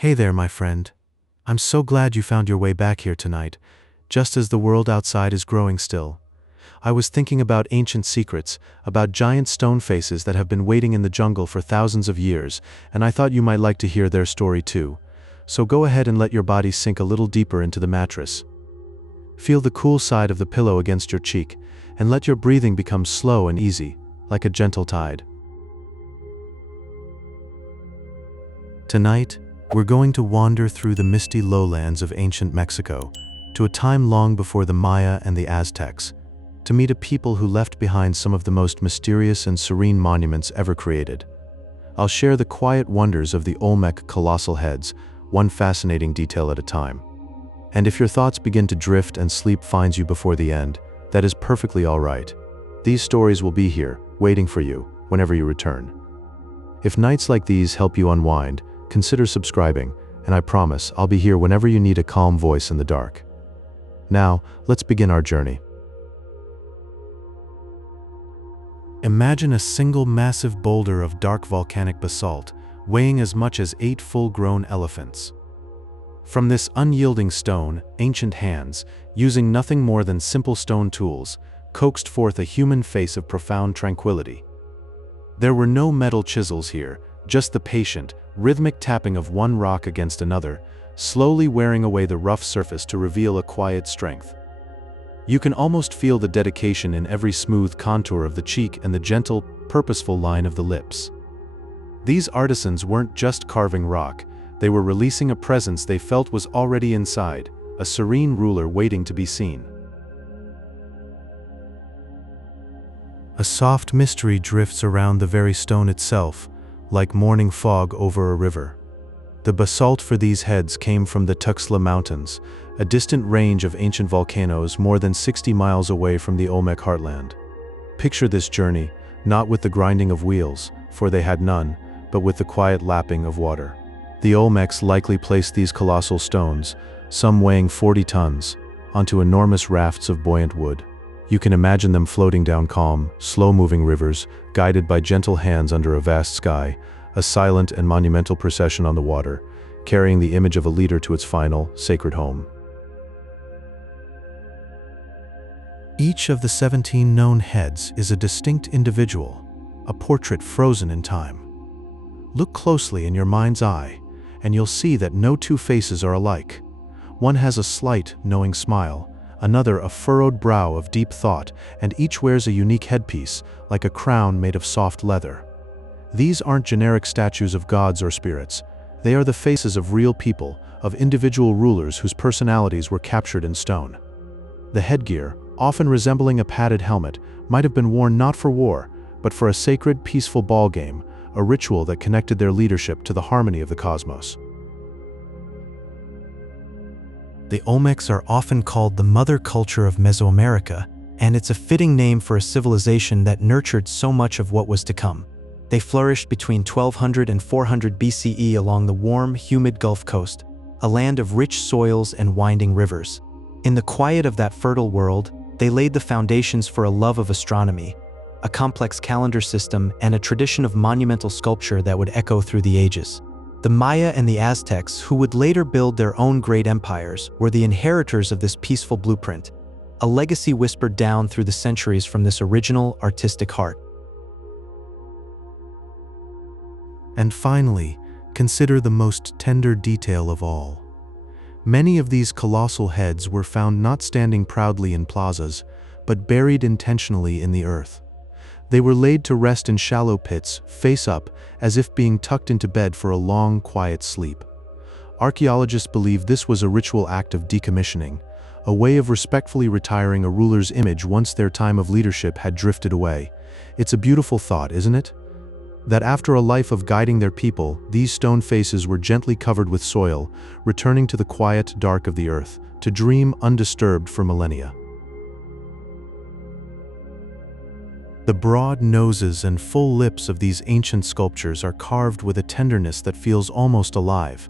Hey there, my friend. I'm so glad you found your way back here tonight, just as the world outside is growing still. I was thinking about ancient secrets, about giant stone faces that have been waiting in the jungle for thousands of years, and I thought you might like to hear their story too. So go ahead and let your body sink a little deeper into the mattress. Feel the cool side of the pillow against your cheek, and let your breathing become slow and easy, like a gentle tide. Tonight, we're going to wander through the misty lowlands of ancient Mexico, to a time long before the Maya and the Aztecs, to meet a people who left behind some of the most mysterious and serene monuments ever created. I'll share the quiet wonders of the Olmec colossal heads, one fascinating detail at a time. And if your thoughts begin to drift and sleep finds you before the end, that is perfectly all right. These stories will be here, waiting for you, whenever you return. If nights like these help you unwind, consider subscribing, and I promise I'll be here whenever you need a calm voice in the dark. Now, let's begin our journey. Imagine a single massive boulder of dark volcanic basalt, weighing as much as 8 full-grown elephants. From this unyielding stone, ancient hands, using nothing more than simple stone tools, coaxed forth a human face of profound tranquility. There were no metal chisels here, just the patient, rhythmic tapping of one rock against another, slowly wearing away the rough surface to reveal a quiet strength. You can almost feel the dedication in every smooth contour of the cheek and the gentle, purposeful line of the lips. These artisans weren't just carving rock, they were releasing a presence they felt was already inside, a serene ruler waiting to be seen. A soft mystery drifts around the very stone itself, like morning fog over a river. The basalt for these heads came from the Tuxtla Mountains, a distant range of ancient volcanoes more than 60 miles away from the Olmec heartland. Picture this journey, not with the grinding of wheels, for they had none, but with the quiet lapping of water. The Olmecs likely placed these colossal stones, some weighing 40 tons, onto enormous rafts of buoyant wood. You can imagine them floating down calm, slow-moving rivers, guided by gentle hands under a vast sky, a silent and monumental procession on the water, carrying the image of a leader to its final, sacred home. Each of the 17 known heads is a distinct individual, a portrait frozen in time. Look closely in your mind's eye, and you'll see that no two faces are alike. One has a slight, knowing smile, another a furrowed brow of deep thought, and each wears a unique headpiece, like a crown made of soft leather. These aren't generic statues of gods or spirits. They are the faces of real people, of individual rulers whose personalities were captured in stone. The headgear, often resembling a padded helmet, might have been worn not for war, but for a sacred, peaceful ball game, a ritual that connected their leadership to the harmony of the cosmos. The Olmecs are often called the mother culture of Mesoamerica, and it's a fitting name for a civilization that nurtured so much of what was to come. They flourished between 1200 and 400 BCE along the warm, humid Gulf Coast, a land of rich soils and winding rivers. In the quiet of that fertile world, they laid the foundations for a love of astronomy, a complex calendar system, and a tradition of monumental sculpture that would echo through the ages. The Maya and the Aztecs, who would later build their own great empires, were the inheritors of this peaceful blueprint, a legacy whispered down through the centuries from this original, artistic heart. And finally, consider the most tender detail of all. Many of these colossal heads were found not standing proudly in plazas, but buried intentionally in the earth. They were laid to rest in shallow pits, face up, as if being tucked into bed for a long, quiet sleep. Archaeologists believe this was a ritual act of decommissioning, a way of respectfully retiring a ruler's image once their time of leadership had drifted away. It's a beautiful thought, isn't it? That after a life of guiding their people, these stone faces were gently covered with soil, returning to the quiet dark of the earth, to dream undisturbed for millennia. The broad noses and full lips of these ancient sculptures are carved with a tenderness that feels almost alive.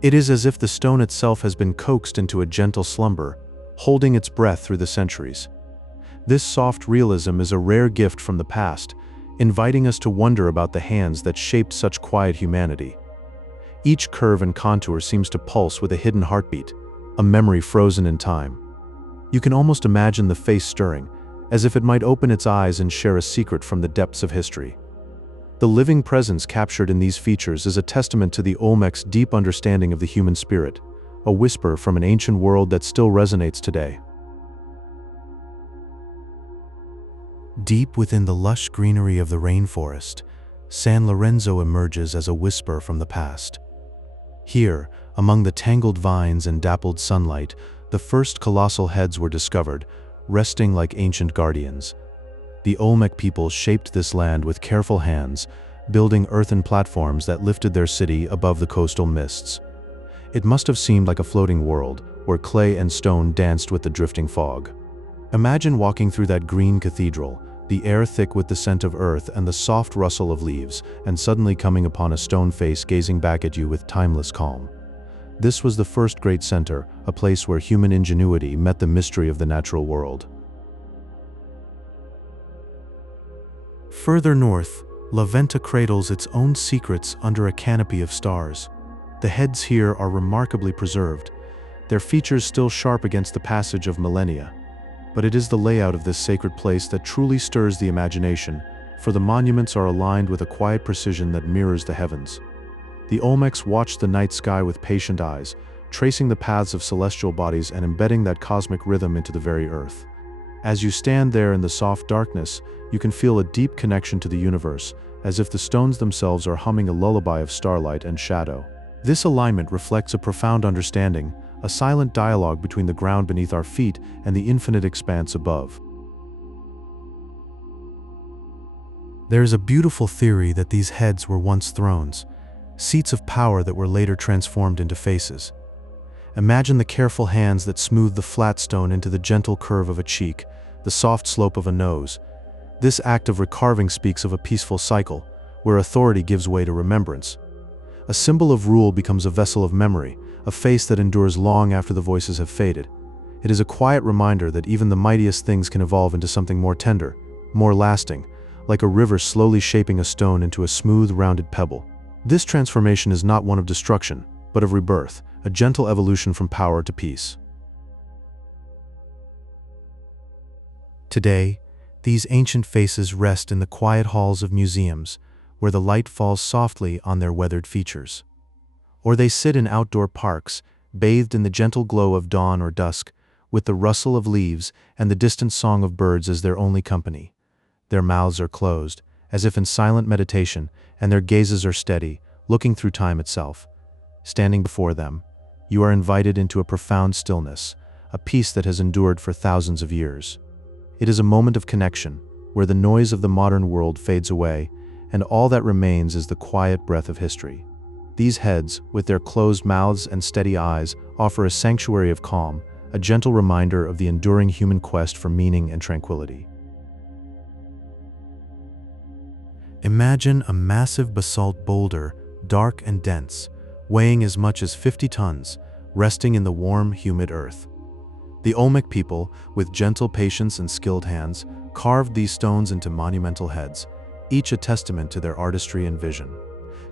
It is as if the stone itself has been coaxed into a gentle slumber, holding its breath through the centuries. This soft realism is a rare gift from the past, inviting us to wonder about the hands that shaped such quiet humanity. Each curve and contour seems to pulse with a hidden heartbeat, a memory frozen in time. You can almost imagine the face stirring, as if it might open its eyes and share a secret from the depths of history. The living presence captured in these features is a testament to the Olmecs' deep understanding of the human spirit, a whisper from an ancient world that still resonates today. Deep within the lush greenery of the rainforest, San Lorenzo emerges as a whisper from the past. Here, among the tangled vines and dappled sunlight, the first colossal heads were discovered, resting like ancient guardians. The Olmec people shaped this land with careful hands, building earthen platforms that lifted their city above the coastal mists. It must have seemed like a floating world, where clay and stone danced with the drifting fog. Imagine walking through that green cathedral, the air thick with the scent of earth and the soft rustle of leaves, and suddenly coming upon a stone face gazing back at you with timeless calm. This was the first great center, a place where human ingenuity met the mystery of the natural world. Further north, La Venta cradles its own secrets under a canopy of stars. The heads here are remarkably preserved, their features still sharp against the passage of millennia. But it is the layout of this sacred place that truly stirs the imagination, for the monuments are aligned with a quiet precision that mirrors the heavens. The Olmecs watch the night sky with patient eyes, tracing the paths of celestial bodies and embedding that cosmic rhythm into the very earth. As you stand there in the soft darkness, you can feel a deep connection to the universe, as if the stones themselves are humming a lullaby of starlight and shadow. This alignment reflects a profound understanding, a silent dialogue between the ground beneath our feet and the infinite expanse above. There is a beautiful theory that these heads were once thrones, seats of power that were later transformed into faces. Imagine the careful hands that smooth the flat stone into the gentle curve of a cheek, the soft slope of a nose. This act of recarving speaks of a peaceful cycle, where authority gives way to remembrance. A symbol of rule becomes a vessel of memory, a face that endures long after the voices have faded. It is a quiet reminder that even the mightiest things can evolve into something more tender, more lasting, like a river slowly shaping a stone into a smooth, rounded pebble. This transformation is not one of destruction, but of rebirth, a gentle evolution from power to peace. Today, these ancient faces rest in the quiet halls of museums, where the light falls softly on their weathered features. Or they sit in outdoor parks, bathed in the gentle glow of dawn or dusk, with the rustle of leaves and the distant song of birds as their only company. Their mouths are closed, as if in silent meditation, and their gazes are steady, looking through time itself. Standing before them, you are invited into a profound stillness, a peace that has endured for thousands of years. It is a moment of connection, where the noise of the modern world fades away, and all that remains is the quiet breath of history. These heads, with their closed mouths and steady eyes, offer a sanctuary of calm, a gentle reminder of the enduring human quest for meaning and tranquility. Imagine a massive basalt boulder, dark and dense, weighing as much as 50 tons, resting in the warm, humid earth. The Olmec people, with gentle patience and skilled hands, carved these stones into monumental heads, each a testament to their artistry and vision.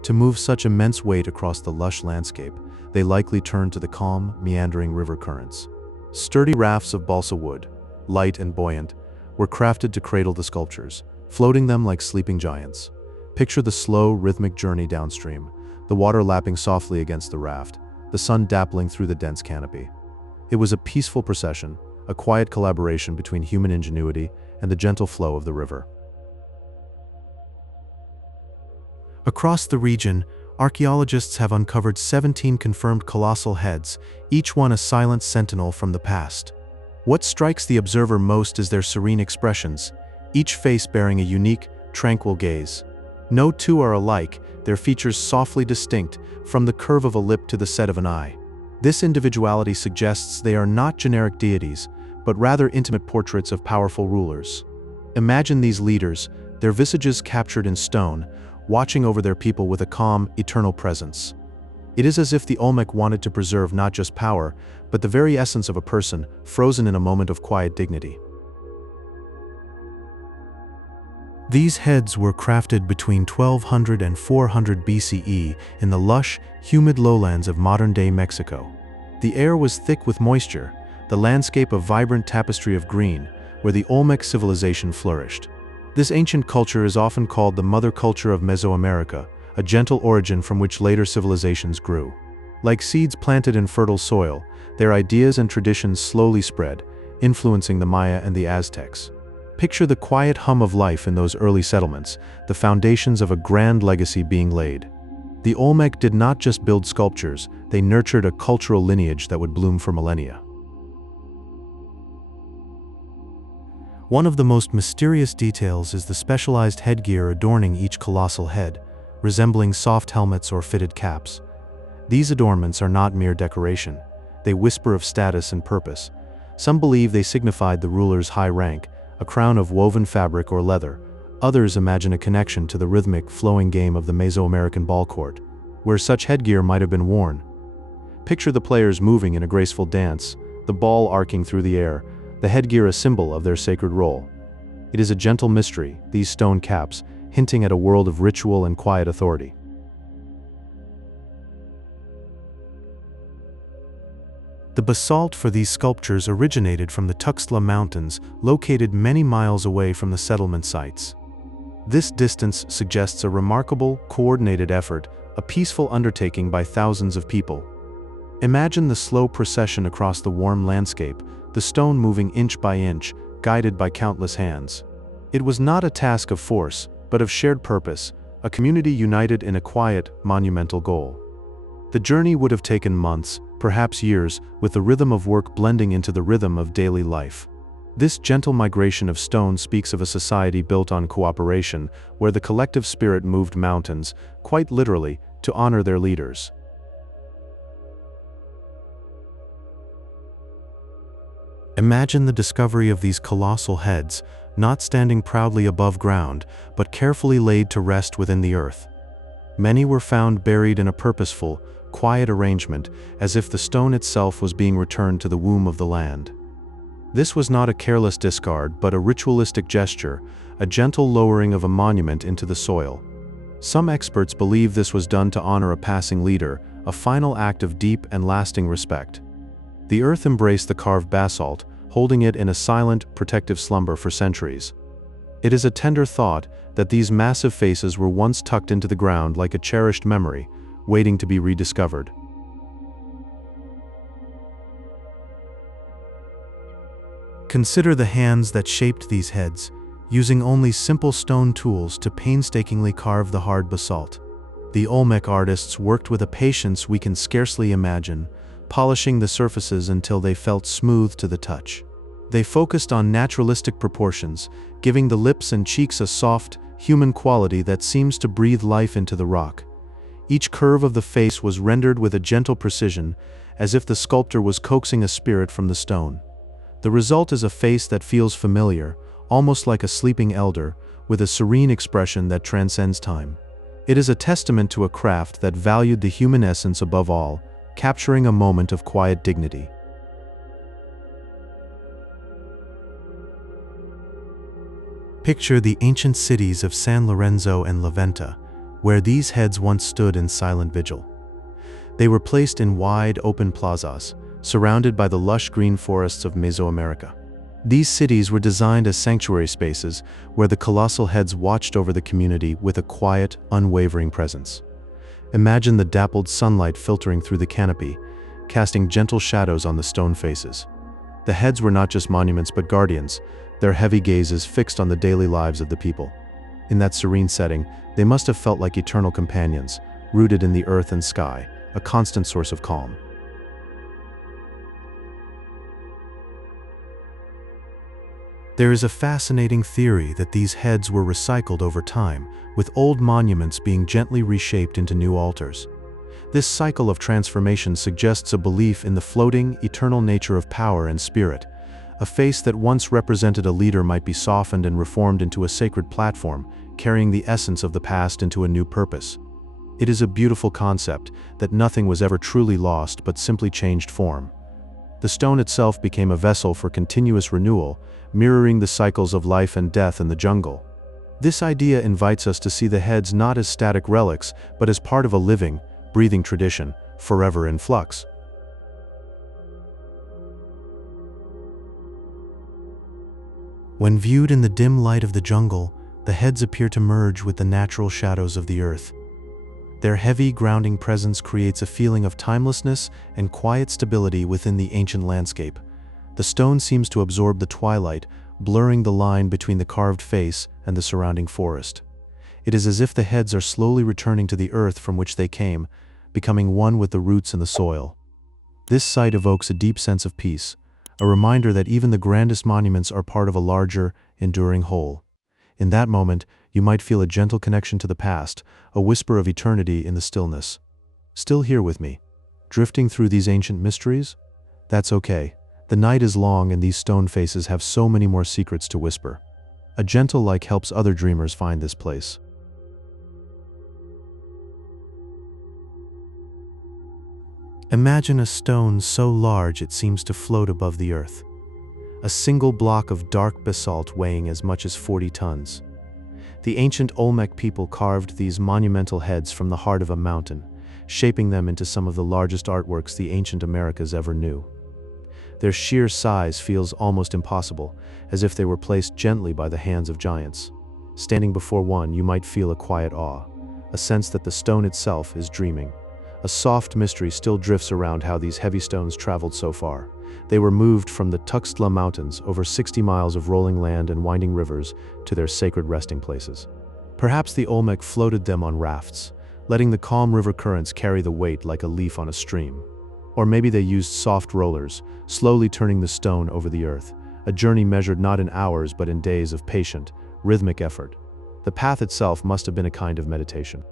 To move such immense weight across the lush landscape, they likely turned to the calm, meandering river currents. Sturdy rafts of balsa wood, light and buoyant, were crafted to cradle the sculptures, floating them like sleeping giants. Picture the slow, rhythmic journey downstream, the water lapping softly against the raft, the sun dappling through the dense canopy. It was a peaceful procession, a quiet collaboration between human ingenuity and the gentle flow of the river. Across the region, archaeologists have uncovered 17 confirmed colossal heads, each one a silent sentinel from the past. What strikes the observer most is their serene expressions, each face bearing a unique, tranquil gaze. No two are alike, their features softly distinct, from the curve of a lip to the set of an eye. This individuality suggests they are not generic deities, but rather intimate portraits of powerful rulers. Imagine these leaders, their visages captured in stone, watching over their people with a calm, eternal presence. It is as if the Olmec wanted to preserve not just power, but the very essence of a person, frozen in a moment of quiet dignity. These heads were crafted between 1200 and 400 BCE in the lush, humid lowlands of modern-day Mexico. The air was thick with moisture, the landscape a vibrant tapestry of green, where the Olmec civilization flourished. This ancient culture is often called the mother culture of Mesoamerica, a gentle origin from which later civilizations grew. Like seeds planted in fertile soil, their ideas and traditions slowly spread, influencing the Maya and the Aztecs. Picture the quiet hum of life in those early settlements, the foundations of a grand legacy being laid. The Olmec did not just build sculptures, they nurtured a cultural lineage that would bloom for millennia. One of the most mysterious details is the specialized headgear adorning each colossal head, resembling soft helmets or fitted caps. These adornments are not mere decoration. They whisper of status and purpose. Some believe they signified the ruler's high rank, a crown of woven fabric or leather. Others imagine a connection to the rhythmic, flowing game of the Mesoamerican ball court, where such headgear might have been worn. Picture the players moving in a graceful dance, the ball arcing through the air, the headgear a symbol of their sacred role. It is a gentle mystery, these stone caps, hinting at a world of ritual and quiet authority. The basalt for these sculptures originated from the Tuxtla Mountains, located many miles away from the settlement sites. This distance suggests a remarkable, coordinated effort, a peaceful undertaking by thousands of people. Imagine the slow procession across the warm landscape, the stone moving inch by inch, guided by countless hands. It was not a task of force, but of shared purpose, a community united in a quiet, monumental goal. The journey would have taken months, perhaps years, with the rhythm of work blending into the rhythm of daily life. This gentle migration of stone speaks of a society built on cooperation, where the collective spirit moved mountains, quite literally, to honor their leaders. Imagine the discovery of these colossal heads, not standing proudly above ground, but carefully laid to rest within the earth. Many were found buried in a purposeful, quiet arrangement, as if the stone itself was being returned to the womb of the land. This was not a careless discard, but a ritualistic gesture, a gentle lowering of a monument into the soil. Some experts believe this was done to honor a passing leader, a final act of deep and lasting respect. The earth embraced the carved basalt, holding it in a silent, protective slumber for centuries. It is a tender thought that these massive faces were once tucked into the ground like a cherished memory, waiting to be rediscovered. Consider the hands that shaped these heads, using only simple stone tools to painstakingly carve the hard basalt. The Olmec artists worked with a patience we can scarcely imagine, polishing the surfaces until they felt smooth to the touch. They focused on naturalistic proportions, giving the lips and cheeks a soft, human quality that seems to breathe life into the rock. Each curve of the face was rendered with a gentle precision, as if the sculptor was coaxing a spirit from the stone. The result is a face that feels familiar, almost like a sleeping elder, with a serene expression that transcends time. It is a testament to a craft that valued the human essence above all, capturing a moment of quiet dignity. Picture the ancient cities of San Lorenzo and La Venta, where these heads once stood in silent vigil. They were placed in wide, open plazas, surrounded by the lush green forests of Mesoamerica. These cities were designed as sanctuary spaces where the colossal heads watched over the community with a quiet, unwavering presence. Imagine the dappled sunlight filtering through the canopy, casting gentle shadows on the stone faces. The heads were not just monuments but guardians, their heavy gazes fixed on the daily lives of the people. In that serene setting, they must have felt like eternal companions, rooted in the earth and sky, a constant source of calm. There is a fascinating theory that these heads were recycled over time, with old monuments being gently reshaped into new altars. This cycle of transformation suggests a belief in the floating, eternal nature of power and spirit. A face that once represented a leader might be softened and reformed into a sacred platform, carrying the essence of the past into a new purpose. It is a beautiful concept that nothing was ever truly lost but simply changed form. The stone itself became a vessel for continuous renewal, mirroring the cycles of life and death in the jungle. This idea invites us to see the heads not as static relics, but as part of a living, breathing tradition, forever in flux. When viewed in the dim light of the jungle, the heads appear to merge with the natural shadows of the earth. Their heavy, grounding presence creates a feeling of timelessness and quiet stability within the ancient landscape. The stone seems to absorb the twilight, blurring the line between the carved face and the surrounding forest. It is as if the heads are slowly returning to the earth from which they came, becoming one with the roots and the soil. This sight evokes a deep sense of peace, a reminder that even the grandest monuments are part of a larger, enduring whole. In that moment, you might feel a gentle connection to the past, a whisper of eternity in the stillness. Still here with me, drifting through these ancient mysteries? That's okay. The night is long and these stone faces have so many more secrets to whisper. A gentle light helps other dreamers find this place. Imagine a stone so large it seems to float above the earth. A single block of dark basalt weighing as much as 40 tons. The ancient Olmec people carved these monumental heads from the heart of a mountain, shaping them into some of the largest artworks the ancient Americas ever knew. Their sheer size feels almost impossible, as if they were placed gently by the hands of giants. Standing before one, you might feel a quiet awe, a sense that the stone itself is dreaming. A soft mystery still drifts around how these heavy stones traveled so far. They were moved from the Tuxtla Mountains, over 60 miles of rolling land and winding rivers, to their sacred resting places. Perhaps the Olmec floated them on rafts, letting the calm river currents carry the weight like a leaf on a stream. Or maybe they used soft rollers, slowly turning the stone over the earth, a journey measured not in hours but in days of patient, rhythmic effort. The path itself must have been a kind of meditation.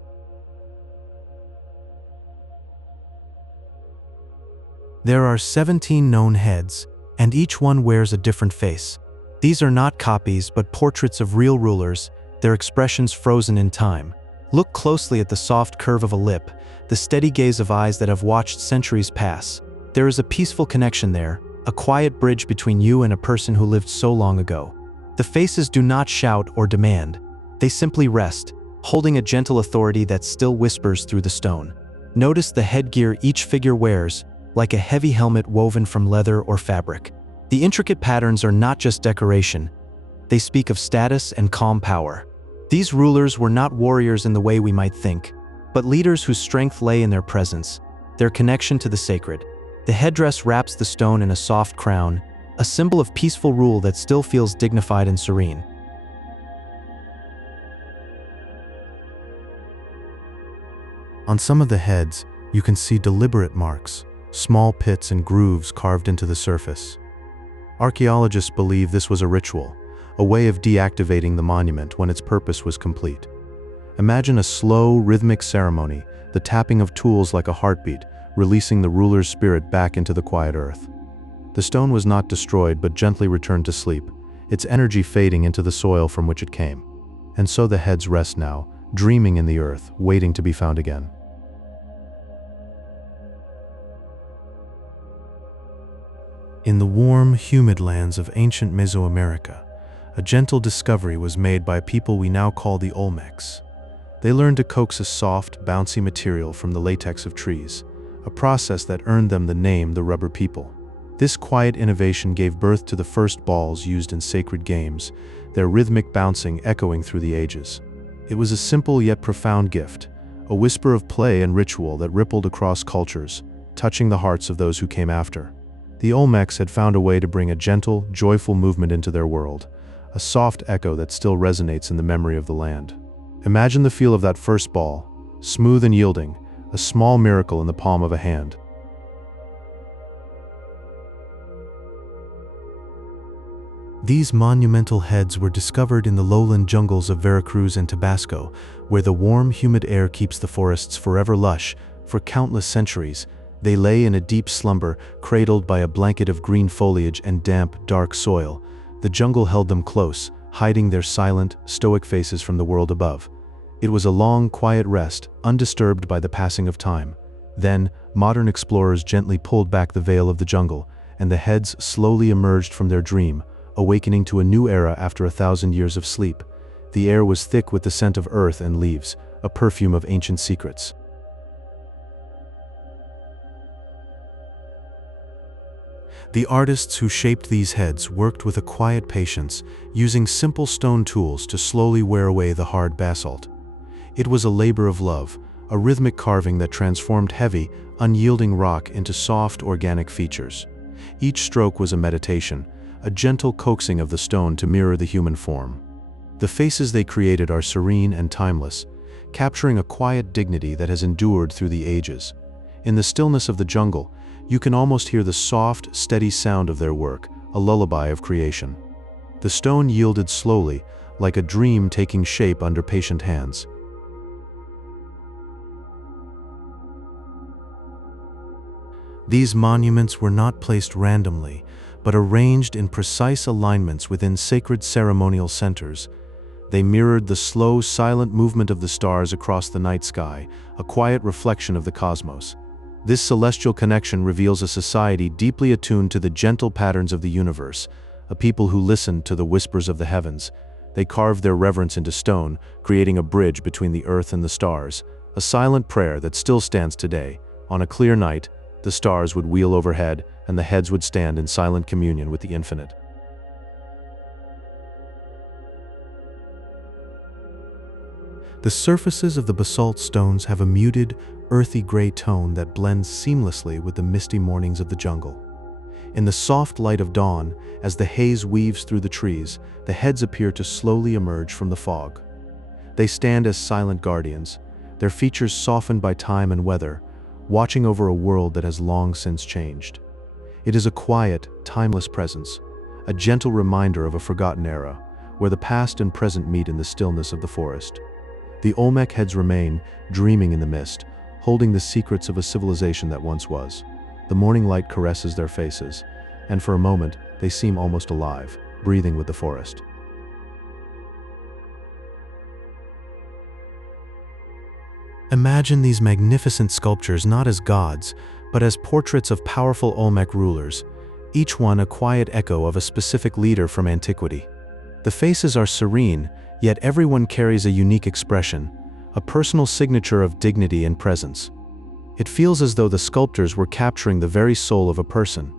There are 17 known heads, and each one wears a different face. These are not copies, but portraits of real rulers, their expressions frozen in time. Look closely at the soft curve of a lip, the steady gaze of eyes that have watched centuries pass. There is a peaceful connection there, a quiet bridge between you and a person who lived so long ago. The faces do not shout or demand. They simply rest, holding a gentle authority that still whispers through the stone. Notice the headgear each figure wears, like a heavy helmet woven from leather or fabric. The intricate patterns are not just decoration. They speak of status and calm power. These rulers were not warriors in the way we might think, but leaders whose strength lay in their presence, their connection to the sacred. The headdress wraps the stone in a soft crown, a symbol of peaceful rule that still feels dignified and serene. On some of the heads, you can see deliberate marks, small pits and grooves carved into the surface. Archaeologists believe this was a ritual, a way of deactivating the monument when its purpose was complete. Imagine a slow, rhythmic ceremony, the tapping of tools like a heartbeat, releasing the ruler's spirit back into the quiet earth. The stone was not destroyed but gently returned to sleep, its energy fading into the soil from which it came. And so the heads rest now, dreaming in the earth, waiting to be found again. In the warm, humid lands of ancient Mesoamerica, a gentle discovery was made by people we now call the Olmecs. They learned to coax a soft, bouncy material from the latex of trees, a process that earned them the name the Rubber People. This quiet innovation gave birth to the first balls used in sacred games, their rhythmic bouncing echoing through the ages. It was a simple yet profound gift, a whisper of play and ritual that rippled across cultures, touching the hearts of those who came after. The Olmecs had found a way to bring a gentle, joyful movement into their world, a soft echo that still resonates in the memory of the land. Imagine the feel of that first ball, smooth and yielding, a small miracle in the palm of a hand. These monumental heads were discovered in the lowland jungles of Veracruz and Tabasco, where the warm, humid air keeps the forests forever lush. For countless centuries, they lay in a deep slumber, cradled by a blanket of green foliage and damp, dark soil. The jungle held them close, hiding their silent, stoic faces from the world above. It was a long, quiet rest, undisturbed by the passing of time. Then, modern explorers gently pulled back the veil of the jungle, and the heads slowly emerged from their dream, awakening to a new era after 1,000 years of sleep. The air was thick with the scent of earth and leaves, a perfume of ancient secrets. The artists who shaped these heads worked with a quiet patience, using simple stone tools to slowly wear away the hard basalt. It was a labor of love, a rhythmic carving that transformed heavy, unyielding rock into soft, organic features. Each stroke was a meditation, a gentle coaxing of the stone to mirror the human form. The faces they created are serene and timeless, capturing a quiet dignity that has endured through the ages. In the stillness of the jungle, you can almost hear the soft, steady sound of their work, a lullaby of creation. The stone yielded slowly, like a dream taking shape under patient hands. These monuments were not placed randomly, but arranged in precise alignments within sacred ceremonial centers. They mirrored the slow, silent movement of the stars across the night sky, a quiet reflection of the cosmos. This celestial connection reveals a society deeply attuned to the gentle patterns of the universe, a people who listened to the whispers of the heavens. They carved their reverence into stone, creating a bridge between the earth and the stars, a silent prayer that still stands today. On a clear night, the stars would wheel overhead, and the heads would stand in silent communion with the infinite. The surfaces of the basalt stones have a muted, earthy gray tone that blends seamlessly with the misty mornings of the jungle. In the soft light of dawn, as the haze weaves through the trees, the heads appear to slowly emerge from the fog. They stand as silent guardians, their features softened by time and weather, watching over a world that has long since changed. It is a quiet, timeless presence, a gentle reminder of a forgotten era, where the past and present meet in the stillness of the forest. The Olmec heads remain, dreaming in the mist, holding the secrets of a civilization that once was. The morning light caresses their faces, and for a moment they seem almost alive, breathing with the forest. Imagine these magnificent sculptures not as gods, but as portraits of powerful Olmec rulers, each one a quiet echo of a specific leader from antiquity. The faces are serene, yet everyone carries a unique expression, a personal signature of dignity and presence. It feels as though the sculptors were capturing the very soul of a person,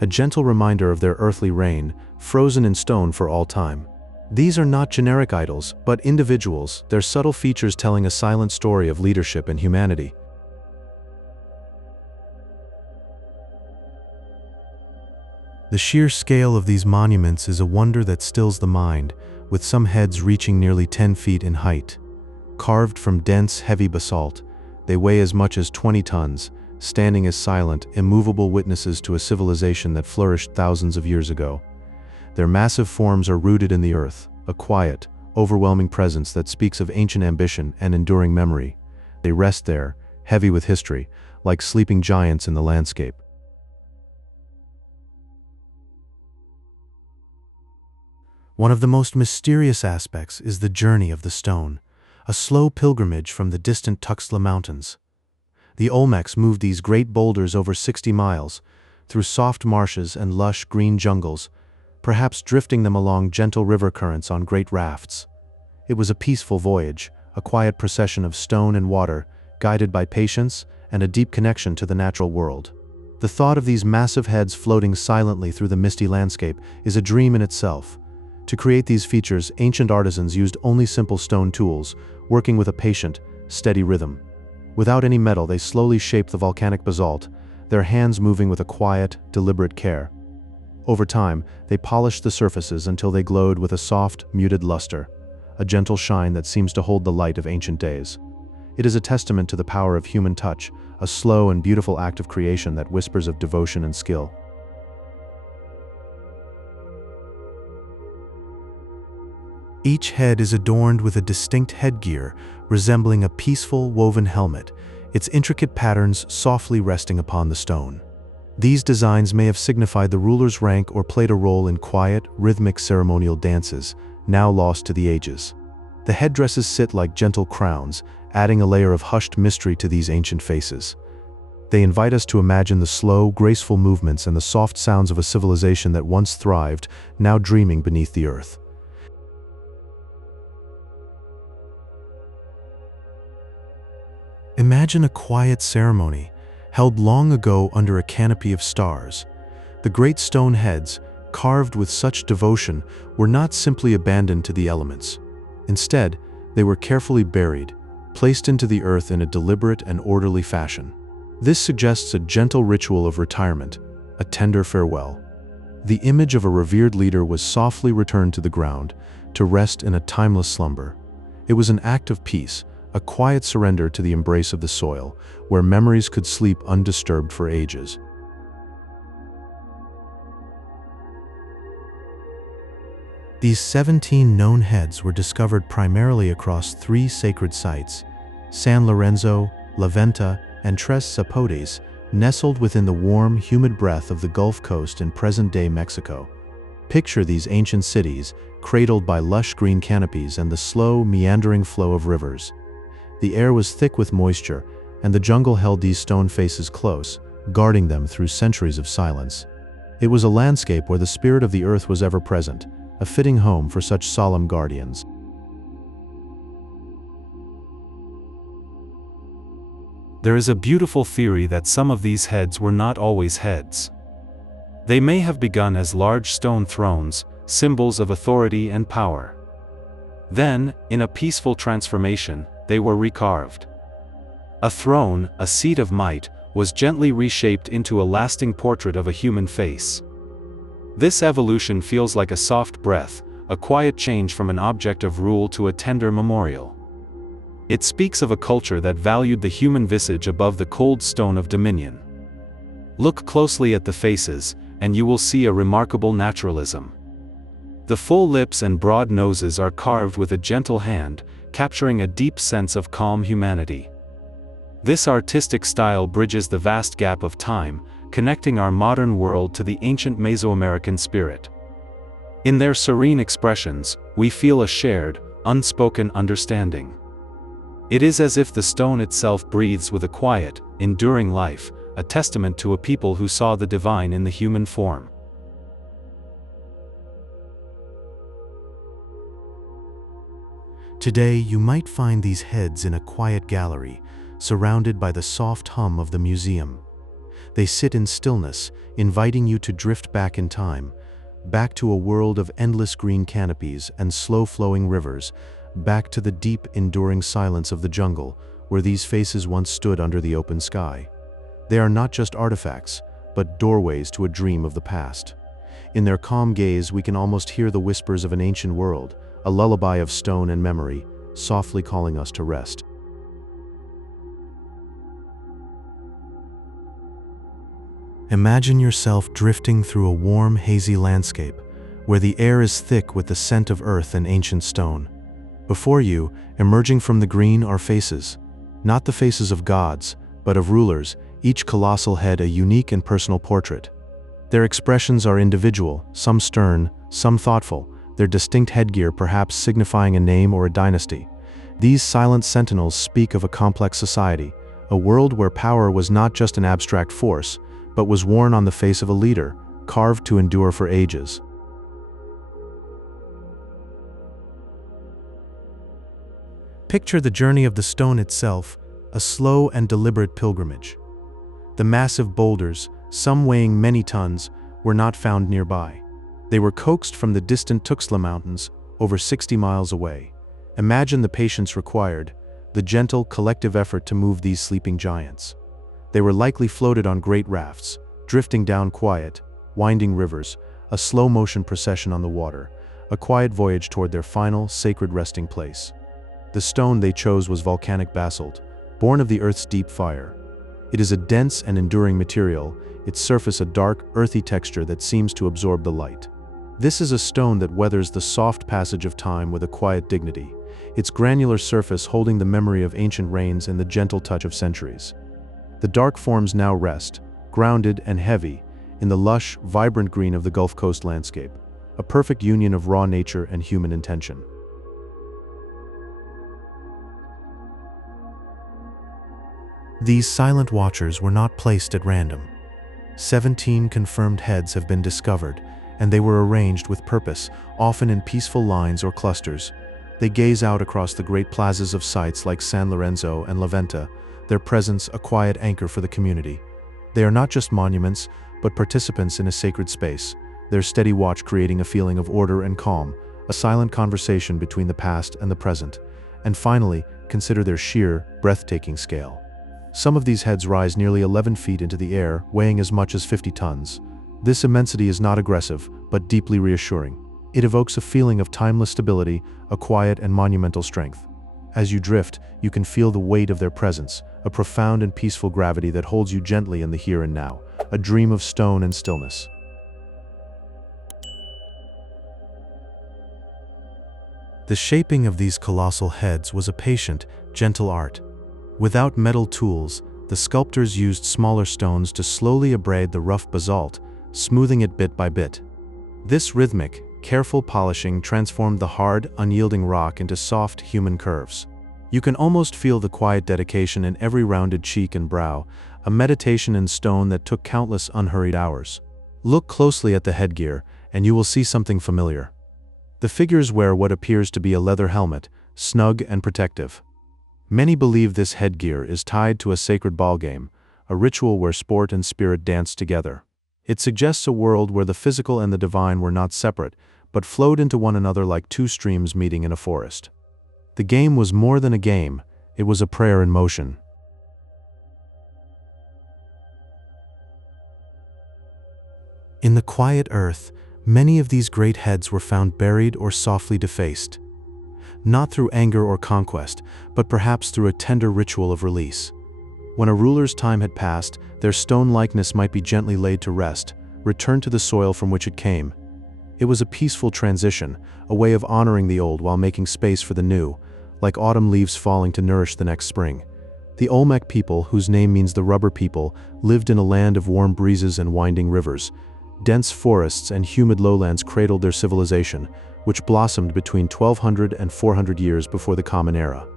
a gentle reminder of their earthly reign, frozen in stone for all time. These are not generic idols, but individuals, their subtle features telling a silent story of leadership and humanity. The sheer scale of these monuments is a wonder that stills the mind, with some heads reaching nearly 10 feet in height. Carved from dense, heavy basalt, they weigh as much as 20 tons, standing as silent, immovable witnesses to a civilization that flourished thousands of years ago. Their massive forms are rooted in the earth, a quiet, overwhelming presence that speaks of ancient ambition and enduring memory. They rest there, heavy with history, like sleeping giants in the landscape. One of the most mysterious aspects is the journey of the stone, a slow pilgrimage from the distant Tuxtla Mountains. The Olmecs moved these great boulders over 60 miles, through soft marshes and lush green jungles, perhaps drifting them along gentle river currents on great rafts. It was a peaceful voyage, a quiet procession of stone and water, guided by patience and a deep connection to the natural world. The thought of these massive heads floating silently through the misty landscape is a dream in itself. To create these features, ancient artisans used only simple stone tools, working with a patient, steady rhythm. Without any metal, they slowly shaped the volcanic basalt, their hands moving with a quiet, deliberate care. Over time, they polished the surfaces until they glowed with a soft, muted luster, a gentle shine that seems to hold the light of ancient days. It is a testament to the power of human touch, a slow and beautiful act of creation that whispers of devotion and skill. Each head is adorned with a distinct headgear, resembling a peaceful, woven helmet, its intricate patterns softly resting upon the stone. These designs may have signified the ruler's rank or played a role in quiet, rhythmic ceremonial dances, now lost to the ages. The headdresses sit like gentle crowns, adding a layer of hushed mystery to these ancient faces. They invite us to imagine the slow, graceful movements and the soft sounds of a civilization that once thrived, now dreaming beneath the earth. Imagine a quiet ceremony, held long ago under a canopy of stars. The great stone heads, carved with such devotion, were not simply abandoned to the elements. Instead, they were carefully buried, placed into the earth in a deliberate and orderly fashion. This suggests a gentle ritual of retirement, a tender farewell. The image of a revered leader was softly returned to the ground, to rest in a timeless slumber. It was an act of peace, a quiet surrender to the embrace of the soil, where memories could sleep undisturbed for ages. These 17 known heads were discovered primarily across 3 sacred sites: San Lorenzo, La Venta, and Tres Zapotes, nestled within the warm, humid breath of the Gulf Coast in present-day Mexico. Picture these ancient cities, cradled by lush green canopies and the slow, meandering flow of rivers. The air was thick with moisture, and the jungle held these stone faces close, guarding them through centuries of silence. It was a landscape where the spirit of the earth was ever present, a fitting home for such solemn guardians. There is a beautiful theory that some of these heads were not always heads. They may have begun as large stone thrones, symbols of authority and power. Then, in a peaceful transformation, they were recarved. A throne, a seat of might, was gently reshaped into a lasting portrait of a human face. This evolution feels like a soft breath, a quiet change from an object of rule to a tender memorial. It speaks of a culture that valued the human visage above the cold stone of dominion. Look closely at the faces, and you will see a remarkable naturalism. The full lips and broad noses are carved with a gentle hand, capturing a deep sense of calm humanity. This artistic style bridges the vast gap of time, connecting our modern world to the ancient Mesoamerican spirit. In their serene expressions, we feel a shared, unspoken understanding. It is as if the stone itself breathes with a quiet, enduring life, a testament to a people who saw the divine in the human form. Today, you might find these heads in a quiet gallery, surrounded by the soft hum of the museum. They sit in stillness, inviting you to drift back in time, back to a world of endless green canopies and slow-flowing rivers, back to the deep, enduring silence of the jungle, where these faces once stood under the open sky. They are not just artifacts, but doorways to a dream of the past. In their calm gaze, we can almost hear the whispers of an ancient world, a lullaby of stone and memory, softly calling us to rest. Imagine yourself drifting through a warm, hazy landscape, where the air is thick with the scent of earth and ancient stone. Before you, emerging from the green, are faces. Not the faces of gods, but of rulers, each colossal head a unique and personal portrait. Their expressions are individual, some stern, some thoughtful, their distinct headgear perhaps signifying a name or a dynasty. These silent sentinels speak of a complex society, a world where power was not just an abstract force, but was worn on the face of a leader, carved to endure for ages. Picture the journey of the stone itself, a slow and deliberate pilgrimage. The massive boulders, some weighing many tons, were not found nearby. They were coaxed from the distant Tuxtla Mountains, over 60 miles away. Imagine the patience required, the gentle, collective effort to move these sleeping giants. They were likely floated on great rafts, drifting down quiet, winding rivers, a slow-motion procession on the water, a quiet voyage toward their final, sacred resting place. The stone they chose was volcanic basalt, born of the Earth's deep fire. It is a dense and enduring material, its surface a dark, earthy texture that seems to absorb the light. This is a stone that weathers the soft passage of time with a quiet dignity, its granular surface holding the memory of ancient rains and the gentle touch of centuries. The dark forms now rest, grounded and heavy, in the lush, vibrant green of the Gulf Coast landscape, a perfect union of raw nature and human intention. These silent watchers were not placed at random. 17 confirmed heads have been discovered, and they were arranged with purpose, often in peaceful lines or clusters. They gaze out across the great plazas of sites like San Lorenzo and La Venta, their presence a quiet anchor for the community. They are not just monuments, but participants in a sacred space, their steady watch creating a feeling of order and calm, a silent conversation between the past and the present. And finally, consider their sheer, breathtaking scale. Some of these heads rise nearly 11 feet into the air, weighing as much as 50 tons. This immensity is not aggressive, but deeply reassuring. It evokes a feeling of timeless stability, a quiet and monumental strength. As you drift, you can feel the weight of their presence, a profound and peaceful gravity that holds you gently in the here and now, a dream of stone and stillness. The shaping of these colossal heads was a patient, gentle art. Without metal tools, the sculptors used smaller stones to slowly abrade the rough basalt, smoothing it bit by bit. This rhythmic, careful polishing transformed the hard, unyielding rock into soft, human curves. You can almost feel the quiet dedication in every rounded cheek and brow, a meditation in stone that took countless unhurried hours. Look closely at the headgear, and you will see something familiar. The figures wear what appears to be a leather helmet, snug and protective. Many believe this headgear is tied to a sacred ballgame, a ritual where sport and spirit dance together. It suggests a world where the physical and the divine were not separate, but flowed into one another like two streams meeting in a forest. The game was more than a game, it was a prayer in motion. In the quiet earth, many of these great heads were found buried or softly defaced. Not through anger or conquest, but perhaps through a tender ritual of release. When a ruler's time had passed, their stone likeness might be gently laid to rest, returned to the soil from which it came. It was a peaceful transition, a way of honoring the old while making space for the new, like autumn leaves falling to nourish the next spring. The Olmec people, whose name means the rubber people, lived in a land of warm breezes and winding rivers. Dense forests and humid lowlands cradled their civilization, which blossomed between 1200 and 400 years before the Common Era.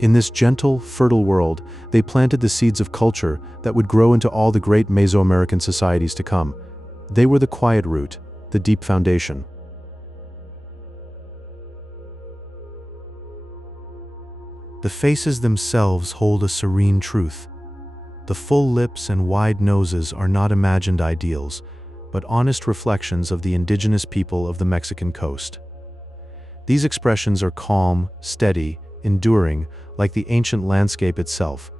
In this gentle, fertile world, they planted the seeds of culture that would grow into all the great Mesoamerican societies to come. They were the quiet root, the deep foundation. The faces themselves hold a serene truth. The full lips and wide noses are not imagined ideals, but honest reflections of the indigenous people of the Mexican coast. These expressions are calm, steady, enduring, like the ancient landscape itself.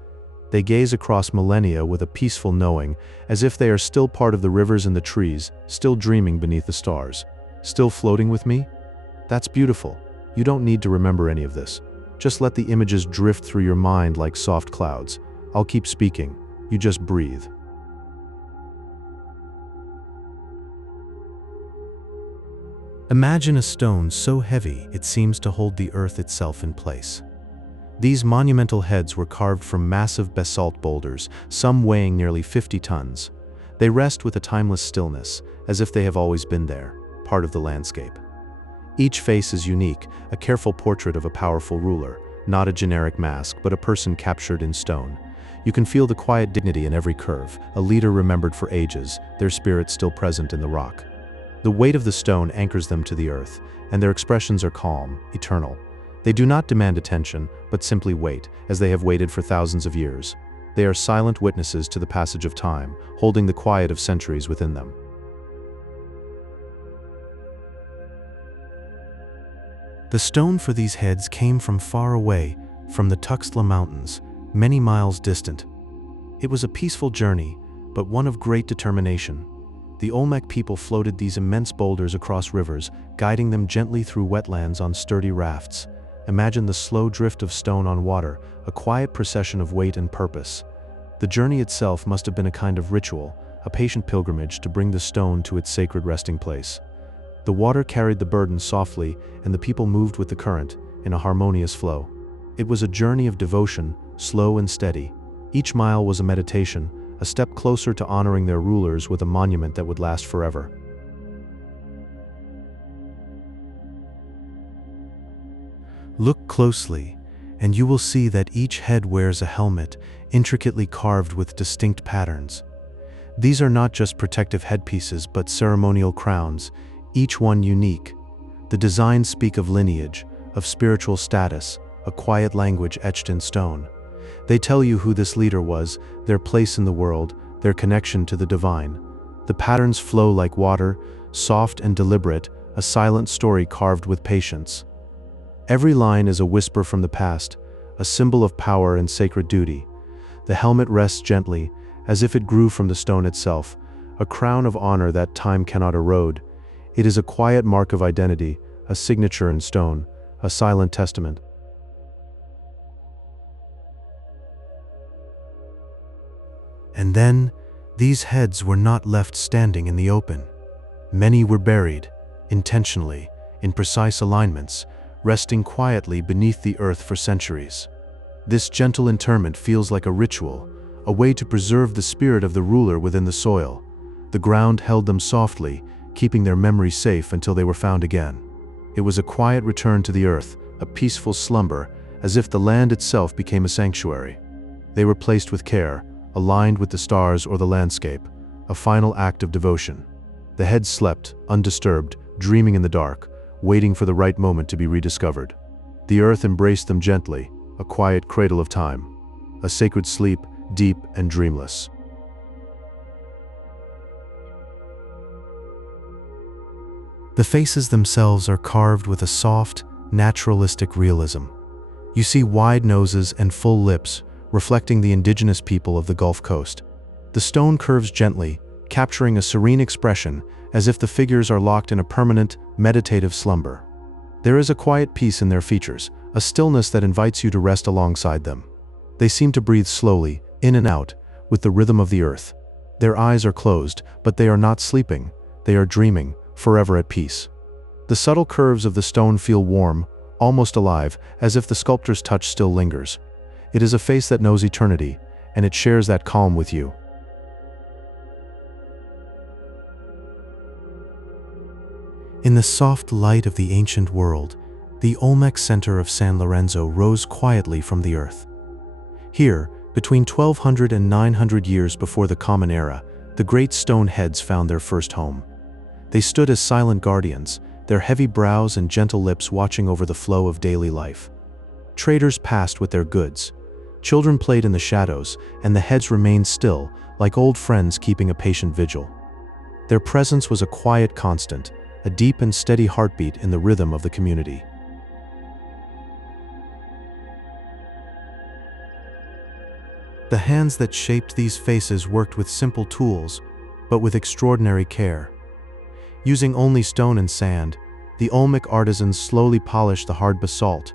They gaze across millennia with a peaceful knowing, as if they are still part of the rivers and the trees, still dreaming beneath the stars. Still floating with me? That's beautiful. You don't need to remember any of this. Just let the images drift through your mind like soft clouds. I'll keep speaking. You just breathe. Imagine a stone so heavy it seems to hold the earth itself in place. These monumental heads were carved from massive basalt boulders, some weighing nearly 50 tons. They rest with a timeless stillness, as if they have always been there, part of the landscape. Each face is unique, a careful portrait of a powerful ruler, not a generic mask, but a person captured in stone. You can feel the quiet dignity in every curve, a leader remembered for ages, their spirit still present in the rock. The weight of the stone anchors them to the earth, and their expressions are calm, eternal. They do not demand attention, but simply wait, as they have waited for thousands of years. They are silent witnesses to the passage of time, holding the quiet of centuries within them. The stone for these heads came from far away, from the Tuxtla Mountains, many miles distant. It was a peaceful journey, but one of great determination. The Olmec people floated these immense boulders across rivers, guiding them gently through wetlands on sturdy rafts. Imagine the slow drift of stone on water, a quiet procession of weight and purpose. The journey itself must have been a kind of ritual, a patient pilgrimage to bring the stone to its sacred resting place. The water carried the burden softly, and the people moved with the current, in a harmonious flow. It was a journey of devotion, slow and steady. Each mile was a meditation, a step closer to honoring their rulers with a monument that would last forever. Look closely, and you will see that each head wears a helmet, intricately carved with distinct patterns. These are not just protective headpieces, but ceremonial crowns, each one unique. The designs speak of lineage, of spiritual status, a quiet language etched in stone. They tell you who this leader was, their place in the world, their connection to the divine. The patterns flow like water, soft and deliberate, a silent story carved with patience. Every line is a whisper from the past, a symbol of power and sacred duty. The helmet rests gently, as if it grew from the stone itself, a crown of honor that time cannot erode. It is a quiet mark of identity, a signature in stone, a silent testament. And then, these heads were not left standing in the open. Many were buried, intentionally, in precise alignments, resting quietly beneath the earth for centuries. This gentle interment feels like a ritual, a way to preserve the spirit of the ruler within the soil. The ground held them softly, keeping their memory safe until they were found again. It was a quiet return to the earth, a peaceful slumber, as if the land itself became a sanctuary. They were placed with care, aligned with the stars or the landscape, a final act of devotion. The heads slept, undisturbed, dreaming in the dark, waiting for the right moment to be rediscovered. The earth embraced them gently, a quiet cradle of time, a sacred sleep, deep and dreamless. The faces themselves are carved with a soft, naturalistic realism. You see wide noses and full lips, reflecting the indigenous people of the Gulf Coast. The stone curves gently, capturing a serene expression, as if the figures are locked in a permanent, meditative slumber. There is a quiet peace in their features, a stillness that invites you to rest alongside them. They seem to breathe slowly, in and out, with the rhythm of the earth. Their eyes are closed, but they are not sleeping. They are dreaming, forever at peace. The subtle curves of the stone feel warm, almost alive, as if the sculptor's touch still lingers. It is a face that knows eternity, and it shares that calm with you. In the soft light of the ancient world, the Olmec center of San Lorenzo rose quietly from the earth. Here, between 1200 and 900 years before the Common Era, the great stone heads found their first home. They stood as silent guardians, their heavy brows and gentle lips watching over the flow of daily life. Traders passed with their goods. Children played in the shadows, and the heads remained still, like old friends keeping a patient vigil. Their presence was a quiet constant, a deep and steady heartbeat in the rhythm of the community. The hands that shaped these faces worked with simple tools, but with extraordinary care. Using only stone and sand, the Olmec artisans slowly polished the hard basalt,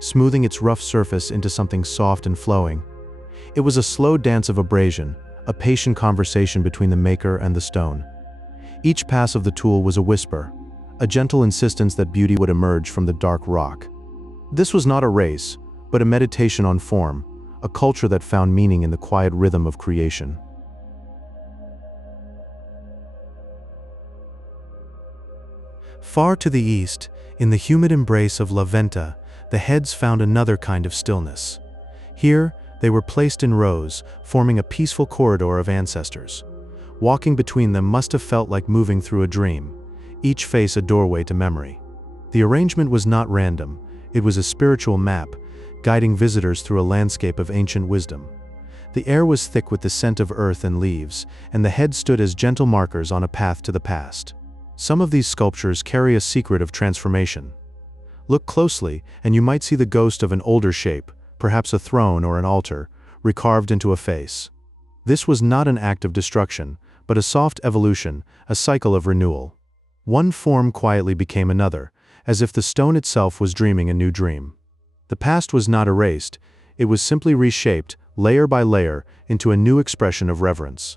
smoothing its rough surface into something soft and flowing. It was a slow dance of abrasion, a patient conversation between the maker and the stone. Each pass of the tool was a whisper, a gentle insistence that beauty would emerge from the dark rock. This was not a race, but a meditation on form, a culture that found meaning in the quiet rhythm of creation. Far to the east, in the humid embrace of La Venta, the heads found another kind of stillness. Here, they were placed in rows, forming a peaceful corridor of ancestors. Walking between them must have felt like moving through a dream, each face a doorway to memory. The arrangement was not random, it was a spiritual map, guiding visitors through a landscape of ancient wisdom. The air was thick with the scent of earth and leaves, and the heads stood as gentle markers on a path to the past. Some of these sculptures carry a secret of transformation. Look closely, and you might see the ghost of an older shape, perhaps a throne or an altar, recarved into a face. This was not an act of destruction, but a soft evolution, a cycle of renewal. One form quietly became another, as if the stone itself was dreaming a new dream. The past was not erased, it was simply reshaped, layer by layer, into a new expression of reverence.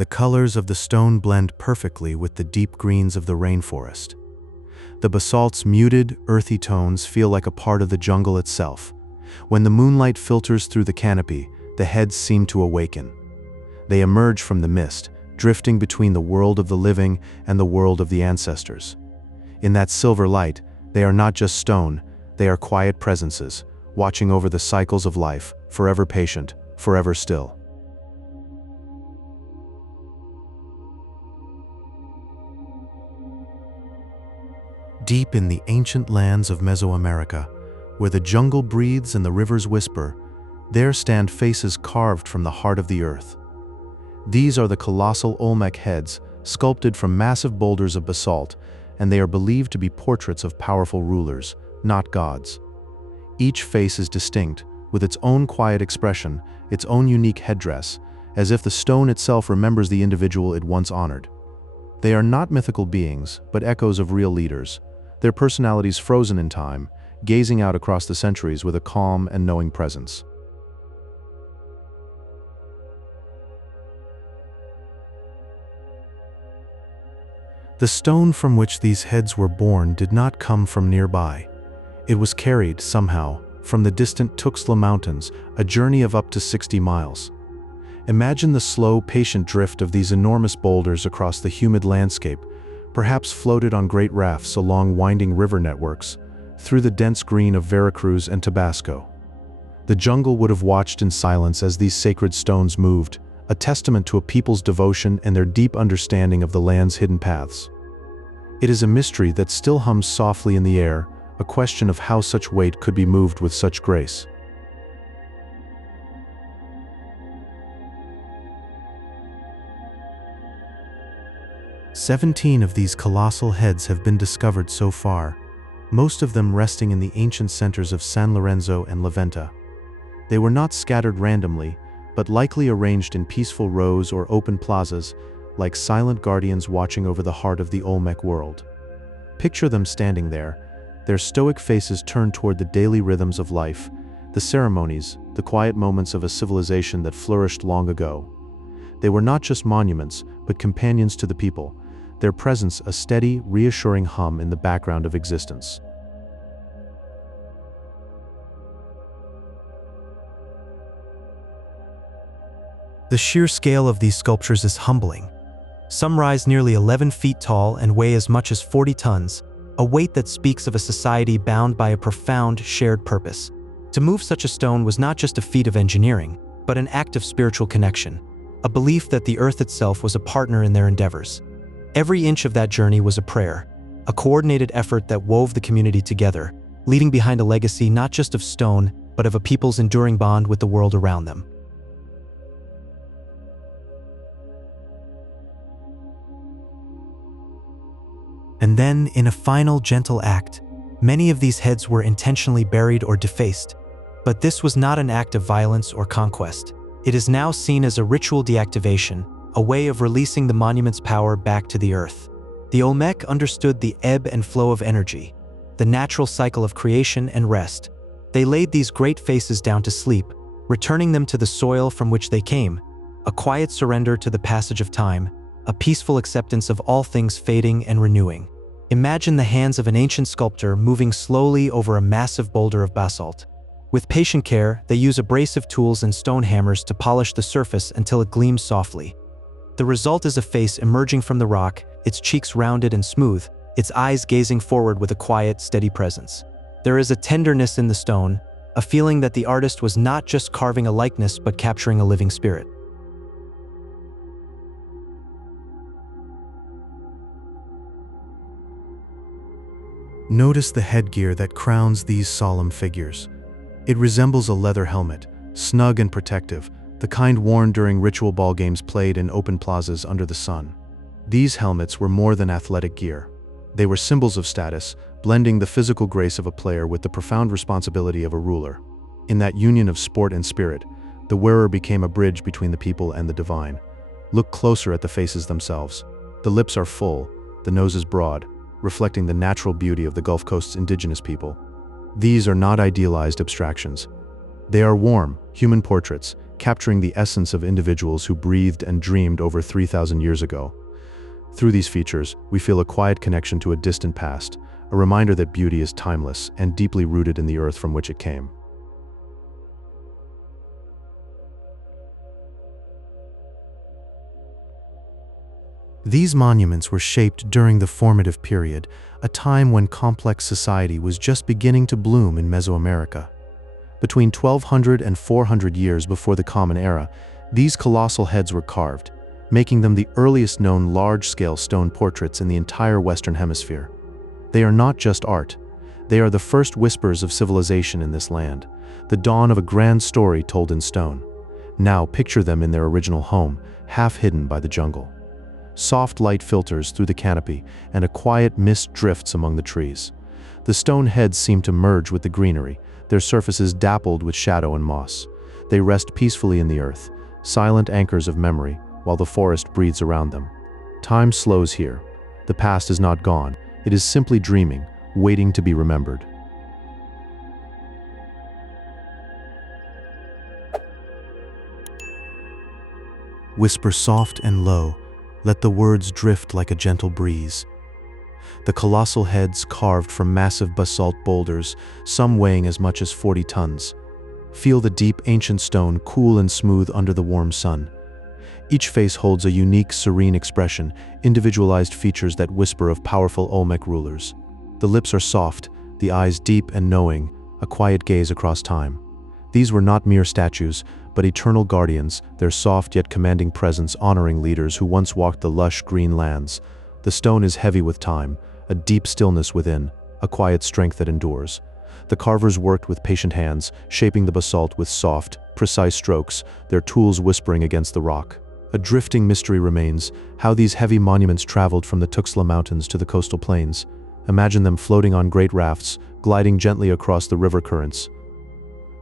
The colors of the stone blend perfectly with the deep greens of the rainforest. The basalt's muted, earthy tones feel like a part of the jungle itself. When the moonlight filters through the canopy, the heads seem to awaken. They emerge from the mist, drifting between the world of the living and the world of the ancestors. In that silver light, they are not just stone, they are quiet presences, watching over the cycles of life, forever patient, forever still. Deep in the ancient lands of Mesoamerica, where the jungle breathes and the rivers whisper, there stand faces carved from the heart of the earth. These are the colossal Olmec heads, sculpted from massive boulders of basalt, and they are believed to be portraits of powerful rulers, not gods. Each face is distinct, with its own quiet expression, its own unique headdress, as if the stone itself remembers the individual it once honored. They are not mythical beings, but echoes of real leaders, their personalities frozen in time, gazing out across the centuries with a calm and knowing presence. The stone from which these heads were born did not come from nearby. It was carried, somehow, from the distant Tuxtla Mountains, a journey of up to 60 miles. Imagine the slow, patient drift of these enormous boulders across the humid landscape, perhaps floated on great rafts along winding river networks, through the dense green of Veracruz and Tabasco. The jungle would have watched in silence as these sacred stones moved, a testament to a people's devotion and their deep understanding of the land's hidden paths. It is a mystery that still hums softly in the air, a question of how such weight could be moved with such grace. "17 of these colossal heads have been discovered so far, most of them resting in the ancient centers of San Lorenzo and La Venta. They were not scattered randomly, but likely arranged in peaceful rows or open plazas, like silent guardians watching over the heart of the Olmec world. Picture them standing there, their stoic faces turned toward the daily rhythms of life, the ceremonies, the quiet moments of a civilization that flourished long ago. They were not just monuments, but companions to the people, their presence a steady, reassuring hum in the background of existence." The sheer scale of these sculptures is humbling. Some rise nearly 11 feet tall and weigh as much as 40 tons, a weight that speaks of a society bound by a profound shared purpose. To move such a stone was not just a feat of engineering, but an act of spiritual connection, a belief that the earth itself was a partner in their endeavors. Every inch of that journey was a prayer, a coordinated effort that wove the community together, leaving behind a legacy not just of stone, but of a people's enduring bond with the world around them. And then, in a final gentle act, many of these heads were intentionally buried or defaced. But this was not an act of violence or conquest. It is now seen as a ritual deactivation, a way of releasing the monument's power back to the earth. The Olmec understood the ebb and flow of energy, the natural cycle of creation and rest. They laid these great faces down to sleep, returning them to the soil from which they came, a quiet surrender to the passage of time, a peaceful acceptance of all things fading and renewing. Imagine the hands of an ancient sculptor moving slowly over a massive boulder of basalt. With patient care, they use abrasive tools and stone hammers to polish the surface until it gleams softly. The result is a face emerging from the rock, its cheeks rounded and smooth, its eyes gazing forward with a quiet, steady presence. There is a tenderness in the stone, a feeling that the artist was not just carving a likeness but capturing a living spirit. Notice the headgear that crowns these solemn figures. It resembles a leather helmet, snug and protective, the kind worn during ritual ball games played in open plazas under the sun. These helmets were more than athletic gear. They were symbols of status, blending the physical grace of a player with the profound responsibility of a ruler. In that union of sport and spirit, the wearer became a bridge between the people and the divine. Look closer at the faces themselves. The lips are full, the nose is broad, reflecting the natural beauty of the Gulf Coast's indigenous people. These are not idealized abstractions. They are warm, human portraits, capturing the essence of individuals who breathed and dreamed over 3,000 years ago. Through these features, we feel a quiet connection to a distant past, a reminder that beauty is timeless and deeply rooted in the earth from which it came. These monuments were shaped during the formative period, a time when complex society was just beginning to bloom in Mesoamerica. Between 1200 and 400 years before the Common Era, these colossal heads were carved, making them the earliest known large-scale stone portraits in the entire Western Hemisphere. They are not just art. They are the first whispers of civilization in this land, the dawn of a grand story told in stone. Now picture them in their original home, half hidden by the jungle. Soft light filters through the canopy, and a quiet mist drifts among the trees. The stone heads seem to merge with the greenery, their surfaces dappled with shadow and moss. They rest peacefully in the earth, silent anchors of memory, while the forest breathes around them. Time slows here. The past is not gone. It is simply dreaming, waiting to be remembered. Whisper soft and low, let the words drift like a gentle breeze. The colossal heads carved from massive basalt boulders, some weighing as much as 40 tons. Feel the deep ancient stone cool and smooth under the warm sun. Each face holds a unique, serene expression, individualized features that whisper of powerful Olmec rulers. The lips are soft, the eyes deep and knowing, a quiet gaze across time. These were not mere statues, but eternal guardians, their soft yet commanding presence honoring leaders who once walked the lush green lands. The stone is heavy with time, a deep stillness within, a quiet strength that endures. The carvers worked with patient hands, shaping the basalt with soft, precise strokes, their tools whispering against the rock. A drifting mystery remains, how these heavy monuments traveled from the Tuxtla Mountains to the coastal plains. Imagine them floating on great rafts, gliding gently across the river currents.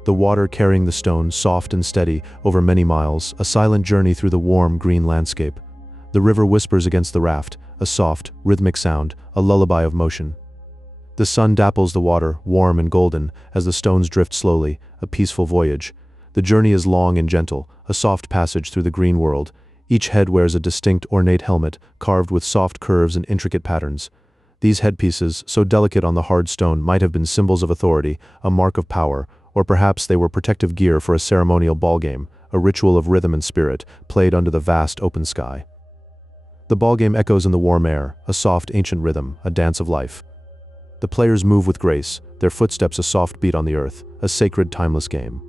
The water carrying the stone, soft and steady, over many miles, a silent journey through the warm, green landscape. The river whispers against the raft, a soft, rhythmic sound, a lullaby of motion. The sun dapples the water, warm and golden, as the stones drift slowly, a peaceful voyage. The journey is long and gentle, a soft passage through the green world. Each head wears a distinct, ornate helmet, carved with soft curves and intricate patterns. These headpieces, so delicate on the hard stone, might have been symbols of authority, a mark of power, or perhaps they were protective gear for a ceremonial ballgame, a ritual of rhythm and spirit, played under the vast open sky. The ballgame echoes in the warm air, a soft, ancient rhythm, a dance of life. The players move with grace, their footsteps a soft beat on the earth, a sacred, timeless game.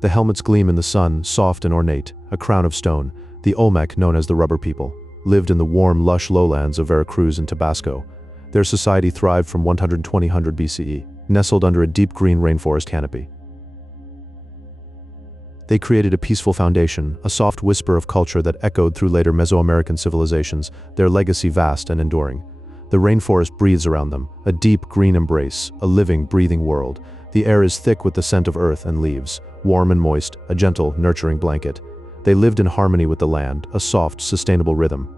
The helmets gleam in the sun, soft and ornate, a crown of stone. The Olmec, known as the Rubber People, lived in the warm, lush lowlands of Veracruz and Tabasco. Their society thrived from 100 BCE, nestled under a deep green rainforest canopy. They created a peaceful foundation, a soft whisper of culture that echoed through later Mesoamerican civilizations, their legacy vast and enduring. The rainforest breathes around them, a deep green embrace, a living, breathing world. The air is thick with the scent of earth and leaves, warm and moist, a gentle, nurturing blanket. They lived in harmony with the land, a soft, sustainable rhythm.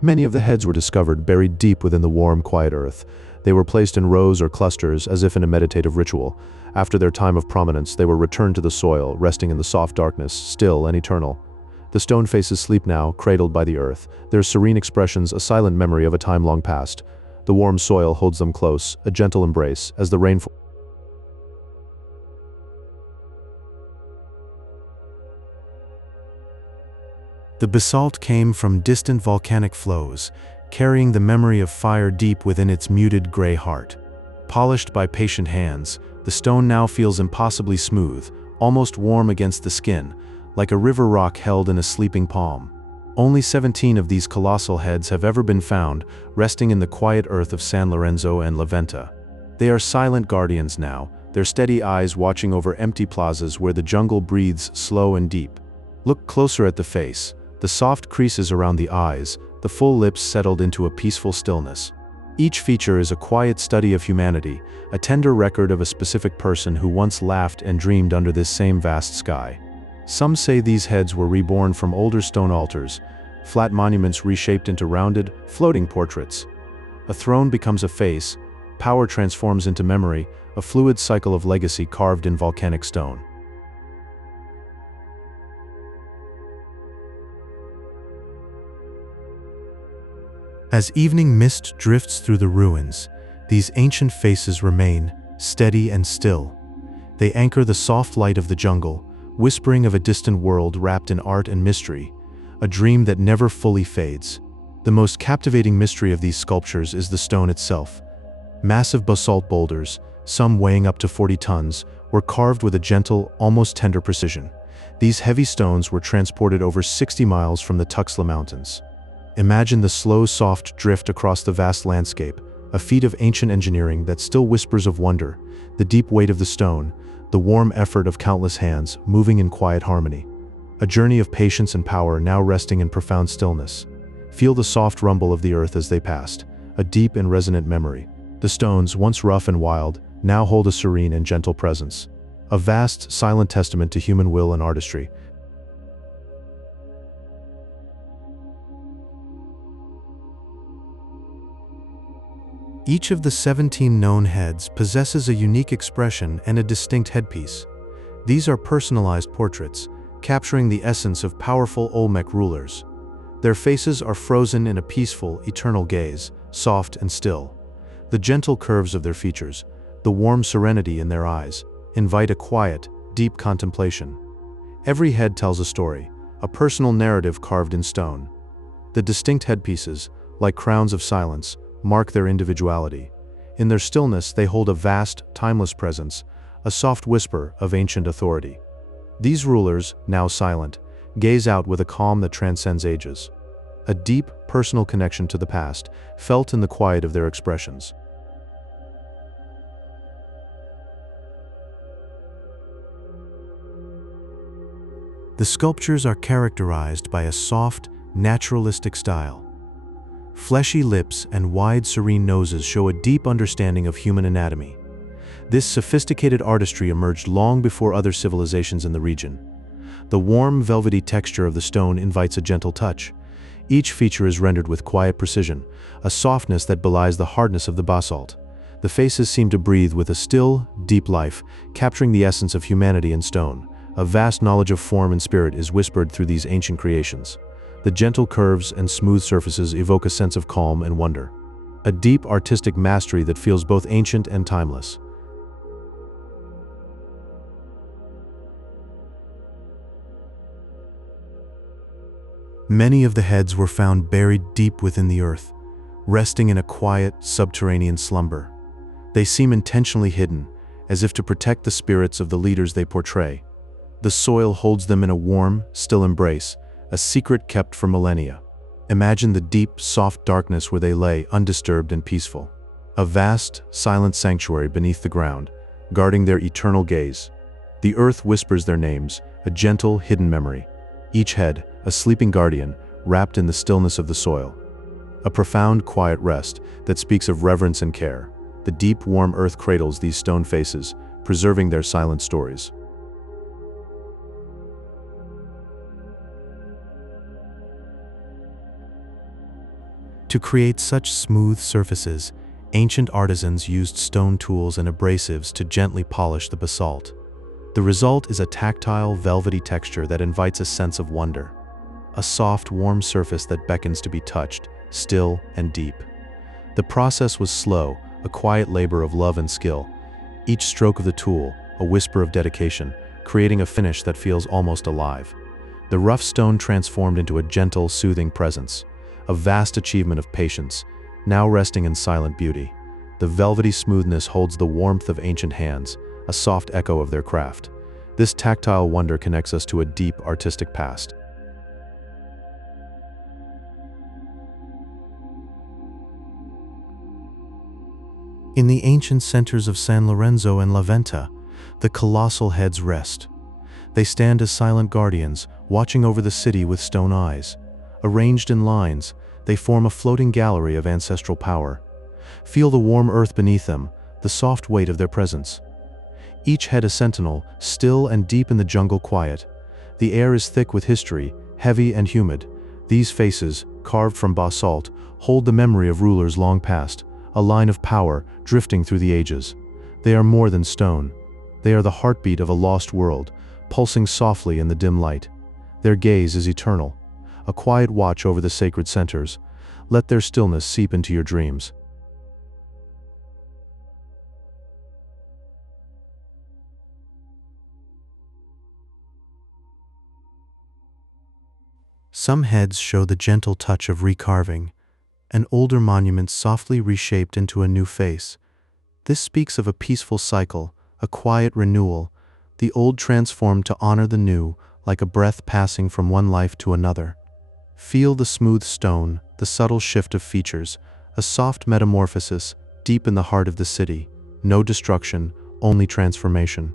Many of the heads were discovered buried deep within the warm, quiet earth. They were placed in rows or clusters as if in a meditative ritual. After their time of prominence, they were returned to the soil, resting in the soft darkness, still and eternal. The stone faces sleep now, cradled by the earth, their serene expressions a silent memory of a time long past. The warm soil holds them close, a gentle embrace, as the rain. The basalt came from distant volcanic flows, carrying the memory of fire deep within its muted gray heart. Polished by patient hands, the stone now feels impossibly smooth, almost warm against the skin, like a river rock held in a sleeping palm. Only 17 of these colossal heads have ever been found, resting in the quiet earth of San Lorenzo and La Venta. They are silent guardians now, their steady eyes watching over empty plazas where the jungle breathes slow and deep. Look closer at the face, the soft creases around the eyes, the full lips settled into a peaceful stillness. Each feature is a quiet study of humanity, a tender record of a specific person who once laughed and dreamed under this same vast sky. Some say these heads were reborn from older stone altars, flat monuments reshaped into rounded, floating portraits. A throne becomes a face, power transforms into memory, a fluid cycle of legacy carved in volcanic stone. As evening mist drifts through the ruins, these ancient faces remain, steady and still. They anchor the soft light of the jungle, whispering of a distant world wrapped in art and mystery, a dream that never fully fades. The most captivating mystery of these sculptures is the stone itself. Massive basalt boulders, some weighing up to 40 tons, were carved with a gentle, almost tender precision. These heavy stones were transported over 60 miles from the Tuxtla Mountains. Imagine the slow, soft drift across the vast landscape, a feat of ancient engineering that still whispers of wonder, the deep weight of the stone, the warm effort of countless hands moving in quiet harmony. A journey of patience and power now resting in profound stillness. Feel the soft rumble of the earth as they passed, a deep and resonant memory. The stones, once rough and wild, now hold a serene and gentle presence. A vast, silent testament to human will and artistry. Each of the 17 known heads possesses a unique expression and a distinct headpiece. These are personalized portraits, capturing the essence of powerful Olmec rulers. Their faces are frozen in a peaceful, eternal gaze, soft and still. The gentle curves of their features, the warm serenity in their eyes, invite a quiet, deep contemplation. Every head tells a story, a personal narrative carved in stone. The distinct headpieces, like crowns of silence, mark their individuality. In their stillness, they hold a vast, timeless presence, a soft whisper of ancient authority. These rulers, now silent, gaze out with a calm that transcends ages. A deep, personal connection to the past, felt in the quiet of their expressions. The sculptures are characterized by a soft, naturalistic style. Fleshy lips and wide, serene noses show a deep understanding of human anatomy. This sophisticated artistry emerged long before other civilizations in the region. The warm, velvety texture of the stone invites a gentle touch. Each feature is rendered with quiet precision, a softness that belies the hardness of the basalt. The faces seem to breathe with a still, deep life, capturing the essence of humanity in stone. A vast knowledge of form and spirit is whispered through these ancient creations. The gentle curves and smooth surfaces evoke a sense of calm and wonder. A deep artistic mastery that feels both ancient and timeless. Many of the heads were found buried deep within the earth, resting in a quiet, subterranean slumber. They seem intentionally hidden, as if to protect the spirits of the leaders they portray. The soil holds them in a warm, still embrace, a secret kept for millennia. Imagine the deep, soft darkness where they lay, undisturbed and peaceful. A vast, silent sanctuary beneath the ground, guarding their eternal gaze. The earth whispers their names, a gentle, hidden memory. Each head, a sleeping guardian, wrapped in the stillness of the soil. A profound, quiet rest that speaks of reverence and care. The deep, warm earth cradles these stone faces, preserving their silent stories. To create such smooth surfaces, ancient artisans used stone tools and abrasives to gently polish the basalt. The result is a tactile, velvety texture that invites a sense of wonder. A soft, warm surface that beckons to be touched, still and deep. The process was slow, a quiet labor of love and skill. Each stroke of the tool, a whisper of dedication, creating a finish that feels almost alive. The rough stone transformed into a gentle, soothing presence. A vast achievement of patience, now resting in silent beauty. The velvety smoothness holds the warmth of ancient hands, a soft echo of their craft. This tactile wonder connects us to a deep artistic past. In the ancient centers of San Lorenzo and La Venta, the colossal heads rest. They stand as silent guardians, watching over the city with stone eyes. Arranged in lines, they form a floating gallery of ancestral power. Feel the warm earth beneath them, the soft weight of their presence. Each head a sentinel, still and deep in the jungle quiet. The air is thick with history, heavy and humid. These faces, carved from basalt, hold the memory of rulers long past, a line of power drifting through the ages. They are more than stone. They are the heartbeat of a lost world, pulsing softly in the dim light. Their gaze is eternal, a quiet watch over the sacred centers. Let their stillness seep into your dreams. Some heads show the gentle touch of recarving, an older monument softly reshaped into a new face. This speaks of a peaceful cycle, a quiet renewal, the old transformed to honor the new, like a breath passing from one life to another. Feel the smooth stone, the subtle shift of features, a soft metamorphosis deep in the heart of the city. No destruction, only transformation.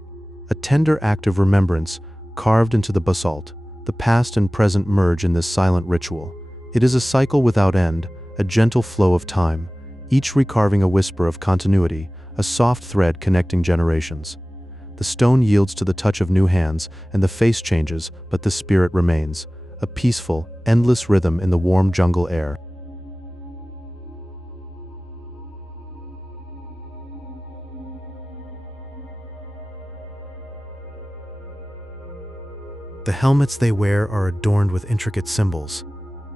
A tender act of remembrance carved into the basalt. The past and present merge in this silent ritual. It is a cycle without end, a gentle flow of time, each recarving a whisper of continuity, a soft thread connecting generations. The stone yields to the touch of new hands, and the face changes, but the spirit remains, a peaceful, endless rhythm in the warm jungle air. The helmets they wear are adorned with intricate symbols.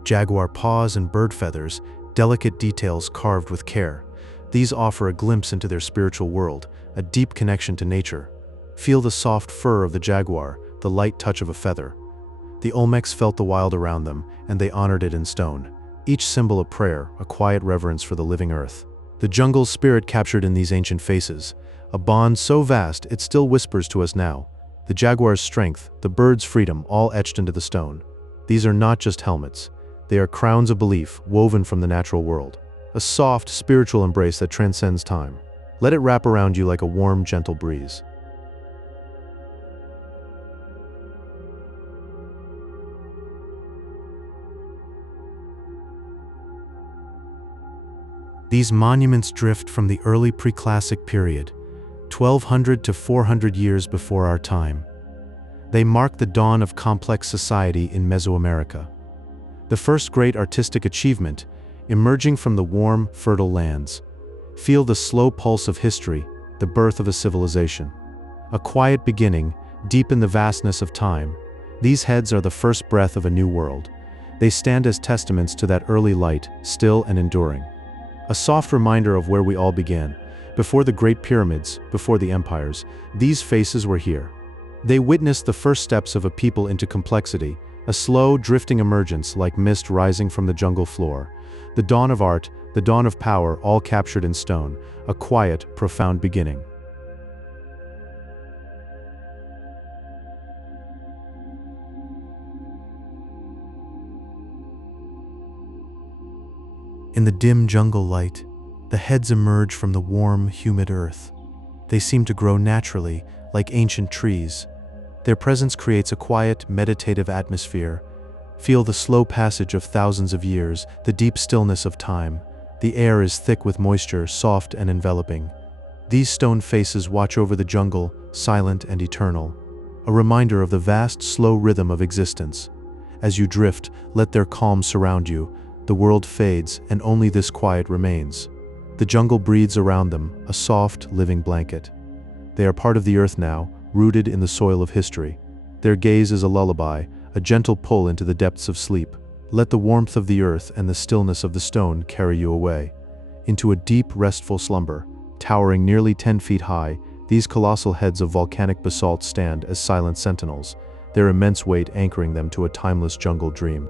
Jaguar paws and bird feathers, delicate details carved with care. These offer a glimpse into their spiritual world, a deep connection to nature. Feel the soft fur of the jaguar, the light touch of a feather. The Olmecs felt the wild around them, and they honored it in stone. Each symbol a prayer, a quiet reverence for the living earth. The jungle's spirit captured in these ancient faces, a bond so vast it still whispers to us now. The jaguar's strength, the bird's freedom, all etched into the stone. These are not just helmets. They are crowns of belief woven from the natural world. A soft, spiritual embrace that transcends time. Let it wrap around you like a warm, gentle breeze. These monuments drift from the early preclassic period, 1200 to 400 years before our time. They mark the dawn of complex society in Mesoamerica. The first great artistic achievement, emerging from the warm, fertile lands. Feel the slow pulse of history, the birth of a civilization. A quiet beginning, deep in the vastness of time. These heads are the first breath of a new world. They stand as testaments to that early light, still and enduring. A soft reminder of where we all began. Before the great pyramids, before the empires, these faces were here. They witnessed the first steps of a people into complexity, a slow, drifting emergence like mist rising from the jungle floor. The dawn of art, the dawn of power, all captured in stone, a quiet, profound beginning. In the dim jungle light, the heads emerge from the warm, humid earth. They seem to grow naturally, like ancient trees. Their presence creates a quiet, meditative atmosphere. Feel the slow passage of thousands of years, the deep stillness of time. The air is thick with moisture, soft and enveloping. These stone faces watch over the jungle, silent and eternal. A reminder of the vast, slow rhythm of existence. As you drift, let their calm surround you. The world fades, and only this quiet remains. The jungle breathes around them, a soft, living blanket. They are part of the earth now, rooted in the soil of history. Their gaze is a lullaby, a gentle pull into the depths of sleep. Let the warmth of the earth and the stillness of the stone carry you away. Into a deep, restful slumber. Towering nearly 10 feet high, these colossal heads of volcanic basalt stand as silent sentinels, their immense weight anchoring them to a timeless jungle dream.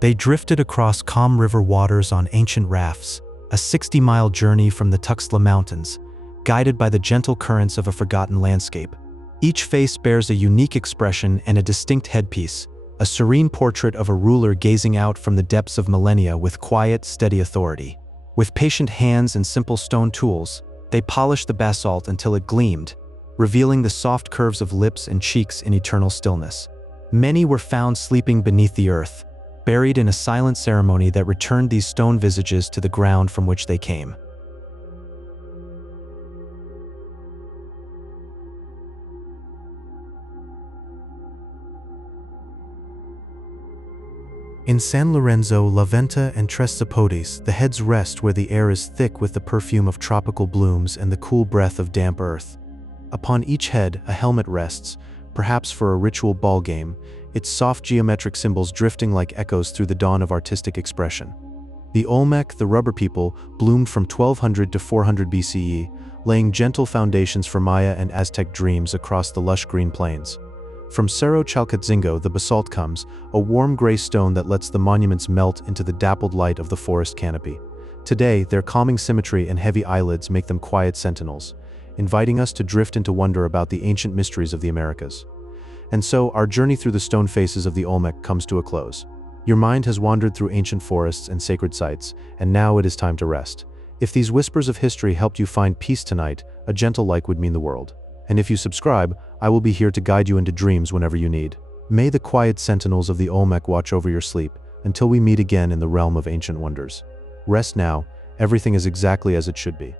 They drifted across calm river waters on ancient rafts, a 60-mile journey from the Tuxtla Mountains, guided by the gentle currents of a forgotten landscape. Each face bears a unique expression and a distinct headpiece, a serene portrait of a ruler gazing out from the depths of millennia with quiet, steady authority. With patient hands and simple stone tools, they polished the basalt until it gleamed, revealing the soft curves of lips and cheeks in eternal stillness. Many were found sleeping beneath the earth, buried in a silent ceremony that returned these stone visages to the ground from which they came. In San Lorenzo, La Venta, and Tres Zapotes, the heads rest where the air is thick with the perfume of tropical blooms and the cool breath of damp earth. Upon each head, a helmet rests, perhaps for a ritual ball game, its soft geometric symbols drifting like echoes through the dawn of artistic expression. The Olmec, the rubber people, bloomed from 1200 to 400 BCE, laying gentle foundations for Maya and Aztec dreams across the lush green plains. From Cerro Chalcatzingo, the basalt comes, a warm gray stone that lets the monuments melt into the dappled light of the forest canopy. Today, their calming symmetry and heavy eyelids make them quiet sentinels, inviting us to drift into wonder about the ancient mysteries of the Americas. And so, our journey through the stone faces of the Olmec comes to a close. Your mind has wandered through ancient forests and sacred sites, and now it is time to rest. If these whispers of history helped you find peace tonight, a gentle like would mean the world. And if you subscribe, I will be here to guide you into dreams whenever you need. May the quiet sentinels of the Olmec watch over your sleep, until we meet again in the realm of ancient wonders. Rest now, everything is exactly as it should be.